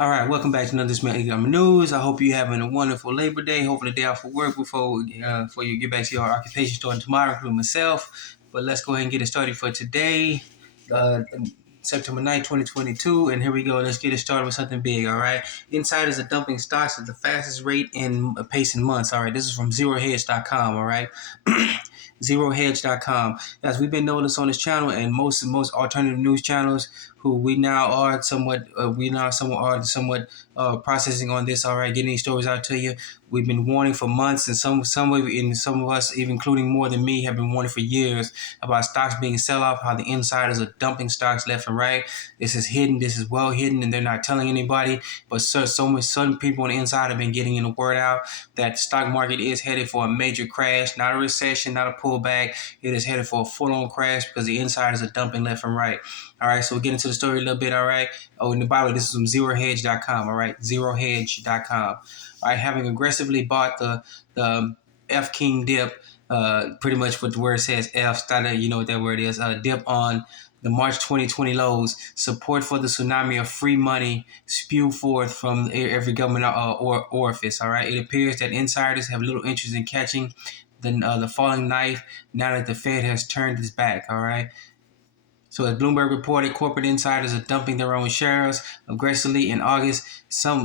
All right, welcome back to another Smell Economic News. I hope you're having a wonderful Labor Day. Hopefully, the day off of work before you get back to your occupation starting tomorrow, including myself. But let's go ahead and get it started for today, uh, September 9th, 2022. And here we go. Let's get it started with something big. All right, insiders are dumping stocks at the fastest rate in pace in months. All right, this is from ZeroHedge.com. All right. ZeroHedge.com. As we've been noticing on this channel and most alternative news channels, who we now are somewhat processing on this. All right, getting these stories out to you. We've been warning for months, and some of us, even including more than me, have been warning for years about stocks being sell off. How the insiders are dumping stocks left and right. This is hidden. This is well hidden, and they're not telling anybody. But some people on the inside have been getting the word out that the stock market is headed for a major crash, not a recession, not a pullback. It is headed for a full-on crash because the insiders are dumping left and right. All right, so we'll get into the story a little bit. All right. Oh, and by the way, this is from ZeroHedge.com. All right, ZeroHedge.com. All right, having aggressively bought the F King dip, pretty much what the word says, F, you know what that word is, dip on the March 2020 lows, support for the tsunami of free money spew forth from every government orifice. All right, it appears that insiders have little interest in catching the falling knife now that the Fed has turned its back. All right. So as Bloomberg reported, corporate insiders are dumping their own shares aggressively in August.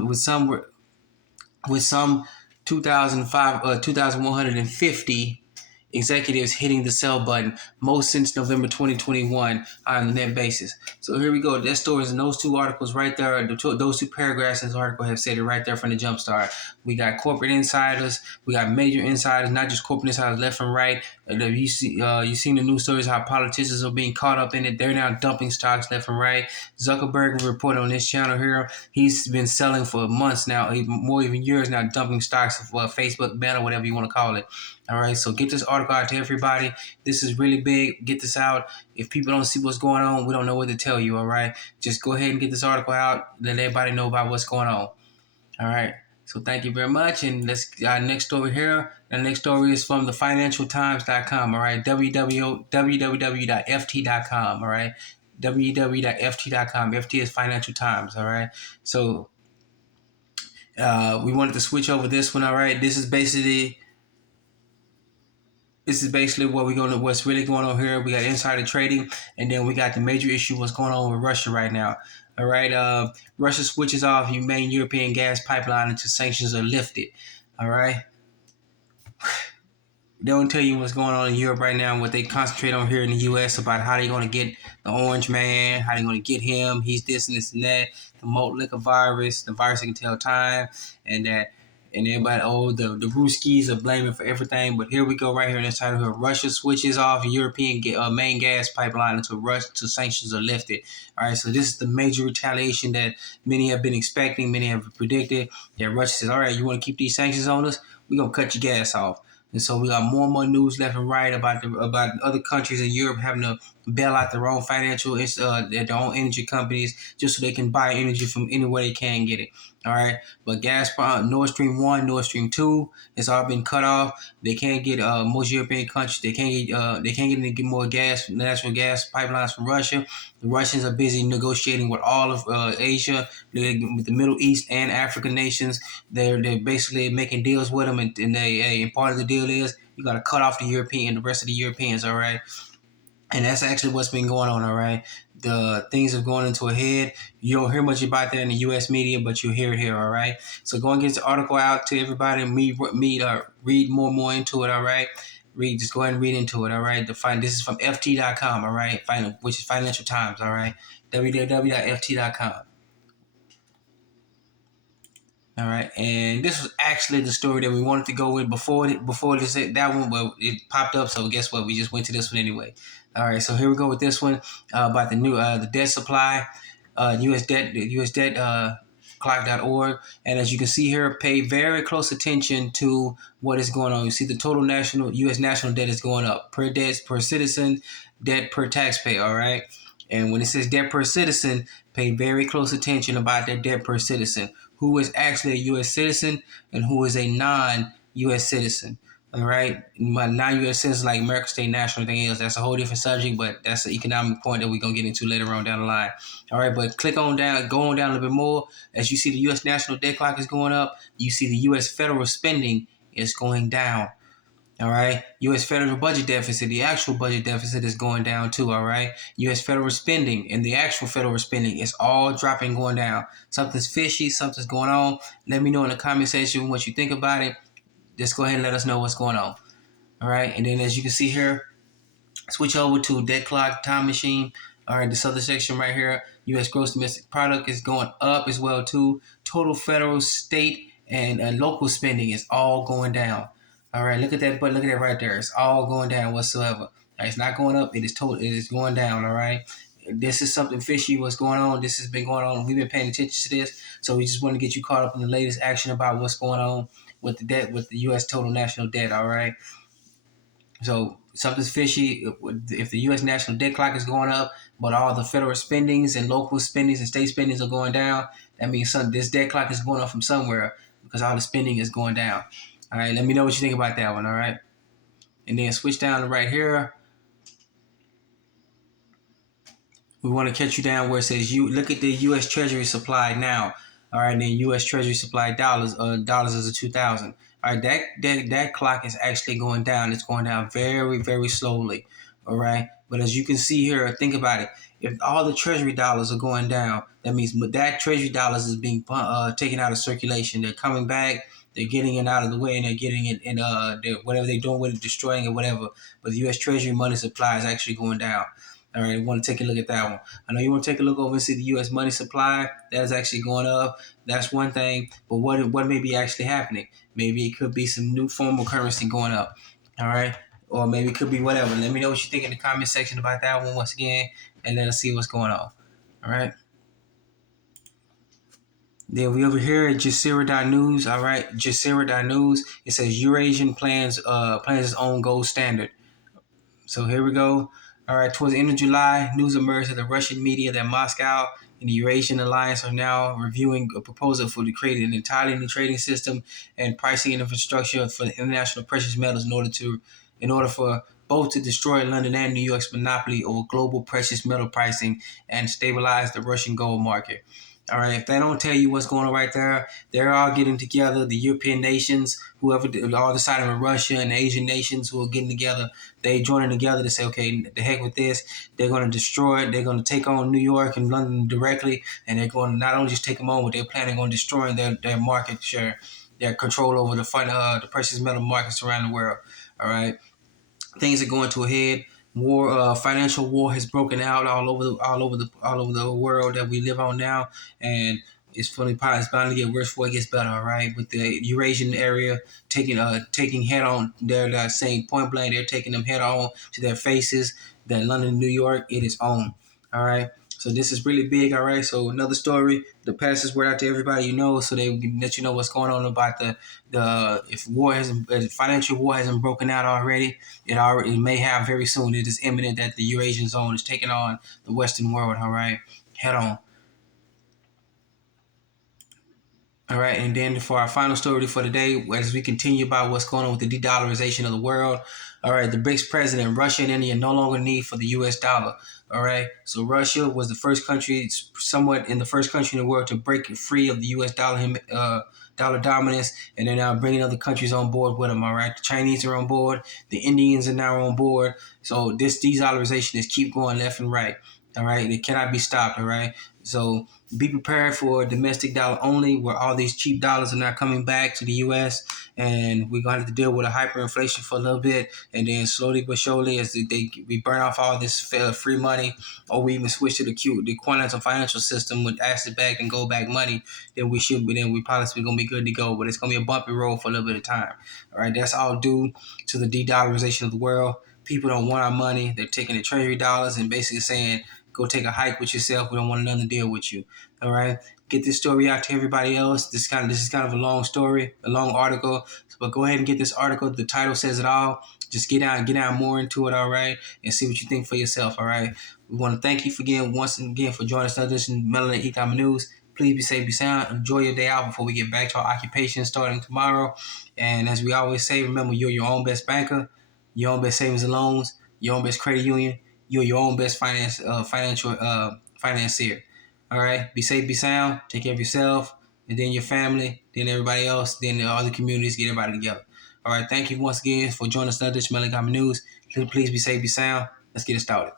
With some 2,150 executives hitting the sell button, most since November 2021 on a net basis. So here we go. That story is in those two articles right there. Those two paragraphs in this article have said it right there from the jump start. We got corporate insiders. We got major insiders, not just corporate insiders left and right. You've seen the news stories how politicians are being caught up in it. They're now dumping stocks left and right. Zuckerberg reported on this channel here. He's been selling for months now, even years now, dumping stocks of Facebook, Meta, whatever you want to call it. All right, so get this article out to everybody. This is really big. Get this out. If people don't see what's going on, we don't know what to tell you, all right? Just go ahead and get this article out. Let everybody know about what's going on. All right. So thank you very much. And let's next story here. The next story is from thefinancialtimes.com, all right? www.ft.com, all right? www.ft.com. FT is Financial Times, all right? So we wanted to switch over this one, all right? This is basically what's really going on here. We got insider trading, and then we got the major issue what's going on with Russia right now. All right, Russia switches off main European gas pipeline until sanctions are lifted. All right. They don't tell you what's going on in Europe right now, what they concentrate on here in the U.S. about how they're going to get the orange man, how they're going to get him. He's this and this and that. The malt liquor virus, the virus that can tell time, and everybody, the Ruskies are blaming for everything. But here we go right here in this title here. Russia switches off European main gas pipeline until sanctions are lifted. All right, so this is the major retaliation that many have been expecting, many have predicted. That Russia says, all right, you want to keep these sanctions on us? We're going to cut your gas off. And so we got more and more news left and right about other countries in Europe having to bail out their own their own energy companies just so they can buy energy from anywhere they can get it. All right, but Gazprom, Nord Stream 1, Nord Stream 2, it's all been cut off. They can't get most European countries. They can't get more natural gas pipelines from Russia. The Russians are busy negotiating with all of Asia, with the Middle East and African nations. They're basically making deals with them, and part of the deal is you got to cut off the rest of the Europeans. All right. And that's actually what's been going on, all right? The things have gone into a head. You don't hear much about that in the U.S. media, but you'll hear it here, all right? So go and get the article out to everybody and read more into it, all right? Just go ahead and read into it, all right? This is from FT.com, all right? Which is Financial Times, all right? www.ft.com. All right, and this was actually the story that we wanted to go with before that one, but it popped up. So guess what? We just went to this one anyway. All right, so here we go with this one about the new the debt supply, U.S. debt clock.org, and as you can see here, pay very close attention to what is going on. You see the total U.S. national debt is going up per citizen, debt per taxpayer. All right, and when it says debt per citizen, pay very close attention about that debt per citizen. Who is actually a U.S. citizen and who is a non-U.S. citizen. All right, but non-U.S. citizens like American state national thing is that's a whole different subject, but that's an economic point that we're gonna get into later on down the line. All right, but click on down, go on down a little bit more. As you see, the U.S. national debt clock is going up. You see the U.S. federal spending is going down. All right, U.S. federal budget deficit, the actual budget deficit is going down too. All right, U.S. federal spending and the actual federal spending is all dropping, going down. Something's fishy, something's going on. Let me know in the comment section what you think about it. Just go ahead and let us know what's going on. All right, and then as you can see here, switch over to debt clock time machine. All right, this other section right here, U.S. gross domestic product is going up as well too. Total federal, state, and local spending is all going down. All right, look at that, but look at that right there. It's all going down whatsoever. All right, it's not going up. It is total. It is going down. All right. This is something fishy. What's going on? This has been going on. We've been paying attention to this, so we just want to get you caught up in the latest action about what's going on with the debt, with the U.S. total national debt. All right. So something's fishy if the U.S. national debt clock is going up, but all the federal spendings and local spendings and state spendings are going down. That means this debt clock is going up from somewhere because all the spending is going down. All right, let me know what you think about that one. All right, and then switch down to right here. We want to catch you down where it says you look at the U.S. Treasury supply now. All right, then U.S. Treasury supply dollars. Dollars is a 2,000. All right, that clock is actually going down. It's going down very, very slowly. All right, but as you can see here, think about it. If all the Treasury dollars are going down, that means that Treasury dollars is being taken out of circulation. They're coming back. They're getting it out of the way, and they're getting it in whatever they're doing with it, destroying it, whatever. But the U.S. Treasury money supply is actually going down. All right, you want to take a look at that one. I know you want to take a look over and see the U.S. money supply. That is actually going up. That's one thing. But what may be actually happening? Maybe it could be some new form of currency going up. All right, or maybe it could be whatever. Let me know what you think in the comment section about that one once again, and let us see what's going on. All right. Then we over here at Jazeera.news. All right, Jazeera.news. It says Eurasian plans its own gold standard. So here we go. All right, towards the end of July, news emerged that the Russian media that Moscow and the Eurasian alliance are now reviewing a proposal for creating an entirely new trading system and pricing infrastructure for international precious metals in order for both to destroy London and New York's monopoly over global precious metal pricing and stabilize the Russian gold market. All right, if they don't tell you what's going on right there, they're all getting together. The European nations, whoever, all deciding with Russia and the Asian nations who are getting together, they joining together to say, okay, the heck with this. They're going to destroy it. They're going to take on New York and London directly, and they're going to not only just take them on, but they're planning on destroying their market share, their control over the precious metal markets around the world. All right, things are going to a head. Financial war has broken out all over the world that we live on now, and it's bound to get worse before it gets better. All right, with the Eurasian area taking head on, they're saying point blank, they're taking them head on to their faces. That London, New York, it is on. All right. So this is really big, all right? So another story, the pass this word out to everybody you know so they can let you know what's going on about if financial war hasn't broken out already, it may have very soon. It is imminent that the Eurasian zone is taking on the Western world, all right? Head on. All right, and then for our final story for today, as we continue about what's going on with the de-dollarization of the world, all right, the BRICS president, Russia and India no longer need for the U.S. dollar. All right, so Russia was the first country, somewhat in the first country in the world to break free of the U.S. dollar dominance, and they're now bringing other countries on board with them. All right, the Chinese are on board, the Indians are now on board. So this de-dollarization is keep going left and right. All right, it cannot be stopped. All right, so be prepared for domestic dollar only, where all these cheap dollars are not coming back to the U.S. and we're going to have to deal with a hyperinflation for a little bit, and then slowly but surely, as we burn off all this free money, or we even switch to the quantum financial system with asset backed and gold backed money, then we possibly going to be good to go. But it's going to be a bumpy road for a little bit of time. All right, that's all due to the de-dollarization of the world. People don't want our money. They're taking the treasury dollars and basically saying, go take a hike with yourself. We don't want another deal with you. All right. Get this story out to everybody else. This is kind of a long story, a long article. But go ahead and get this article. The title says it all. Just get down more into it, all right, and see what you think for yourself, all right. We want to thank you once again for joining us on this Melanin Economic News. Please be safe, be sound. Enjoy your day out before we get back to our occupation starting tomorrow. And as we always say, remember, you're your own best banker, your own best savings and loans, your own best credit union. You're your own best financier. All right. Be safe, be sound. Take care of yourself, and then your family, then everybody else, then the other communities. Get everybody together. All right. Thank you once again for joining us on Dutch Melancholy News. Please be safe, be sound. Let's get it started.